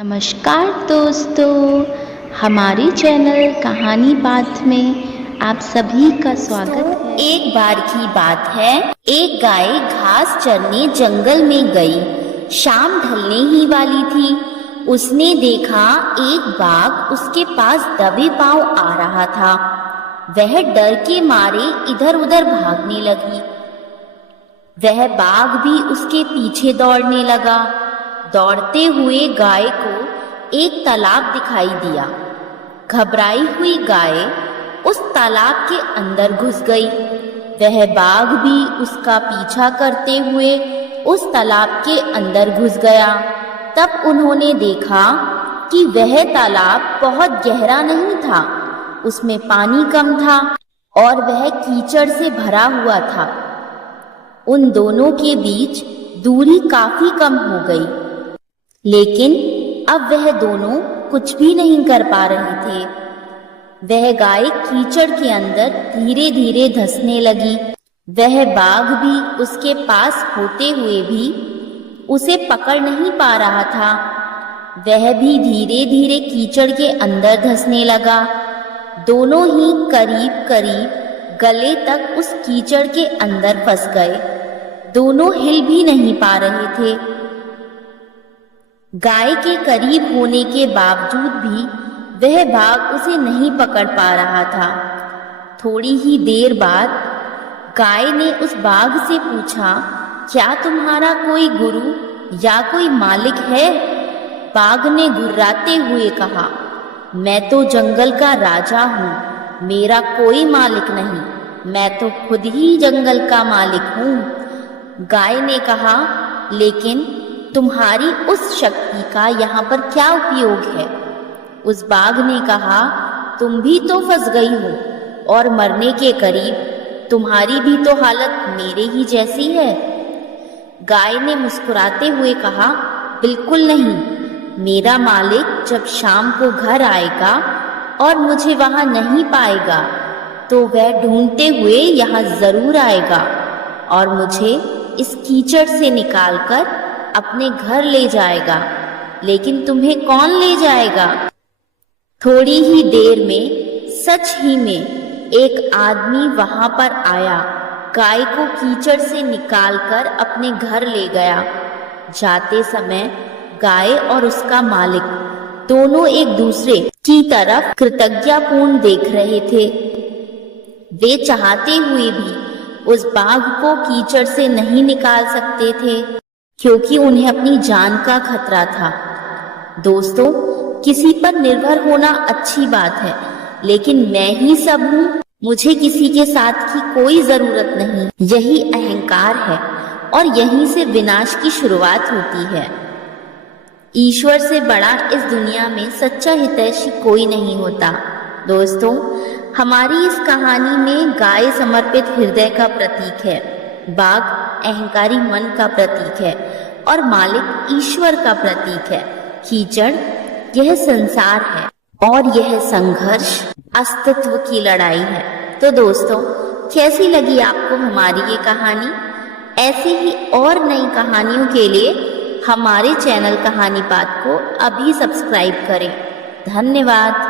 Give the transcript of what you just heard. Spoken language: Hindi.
नमस्कार दोस्तों, हमारी चैनल कहानी बात में आप सभी का स्वागत है। एक बार की बात है, एक गाय घास चरने जंगल में गई। शाम ढलने ही वाली थी। उसने देखा एक बाघ उसके पास दबे पांव आ रहा था। वह डर के मारे इधर उधर भागने लगी। वह बाघ भी उसके पीछे दौड़ने लगा। दौड़ते हुए गाय को एक तालाब दिखाई दिया। घबराई हुई गाय उस तालाब के अंदर घुस गई। वह बाघ भी उसका पीछा करते हुए उस तालाब के अंदर घुस गया। तब उन्होंने देखा कि वह तालाब बहुत गहरा नहीं था, उसमें पानी कम था और वह कीचड़ से भरा हुआ था। उन दोनों के बीच दूरी काफी कम हो गई, लेकिन अब वह दोनों कुछ भी नहीं कर पा रहे थे। वह गाय कीचड़ के अंदर धीरे धीरे धंसने लगी। वह बाघ भी उसके पास होते हुए भी उसे पकड़ नहीं पा रहा था। वह भी धीरे धीरे कीचड़ के अंदर धंसने लगा। दोनों ही करीब करीब गले तक उस कीचड़ के अंदर फंस गए। दोनों हिल भी नहीं पा रहे थे। गाय के करीब होने के बावजूद भी वह बाघ उसे नहीं पकड़ पा रहा था। थोड़ी ही देर बाद गाय ने उस बाघ से पूछा, क्या तुम्हारा कोई गुरु या कोई मालिक है? बाघ ने घुर्राते हुए कहा, मैं तो जंगल का राजा हूँ, मेरा कोई मालिक नहीं, मैं तो खुद ही जंगल का मालिक हूँ। गाय ने कहा, लेकिन तुम्हारी उस शक्ति का यहाँ पर क्या उपयोग है? उस बाघ ने कहा, तुम भी तो फंस गई हो और मरने के करीब। तुम्हारी भी तो हालत मेरे ही जैसी है। गाय ने मुस्कुराते हुए कहा, बिल्कुल नहीं, मेरा मालिक जब शाम को घर आएगा और मुझे वहां नहीं पाएगा तो वह ढूंढते हुए यहाँ जरूर आएगा और मुझे इस कीचड़ से निकालकर अपने घर ले जाएगा। लेकिन तुम्हें कौन ले जाएगा? थोड़ी ही देर में सच ही में एक आदमी वहां पर आया। गाय को कीचड़ से निकालकर अपने घर ले गया। जाते समय गाय और उसका मालिक दोनों एक दूसरे की तरफ कृतज्ञतापूर्ण देख रहे थे। वे चाहते हुए भी उस बाघ को कीचड़ से नहीं निकाल सकते थे, क्योंकि उन्हें अपनी जान का खतरा था। दोस्तों, किसी पर निर्भर होना अच्छी बात है, लेकिन मैं ही सब हूँ, मुझे किसी के साथ की कोई जरूरत नहीं, यही अहंकार है और यहीं से विनाश की शुरुआत होती है। ईश्वर से बड़ा इस दुनिया में सच्चा हितैषी कोई नहीं होता। दोस्तों, हमारी इस कहानी में गाय समर्पित हृदय का प्रतीक है, बाघ अहंकारी मन का प्रतीक है और मालिक ईश्वर का प्रतीक है। कीचड़ यह संसार है और यह संघर्ष अस्तित्व की लड़ाई है। तो दोस्तों, कैसी लगी आपको हमारी ये कहानी? ऐसी ही और नई कहानियों के लिए हमारे चैनल कहानी बात को अभी सब्सक्राइब करें। धन्यवाद।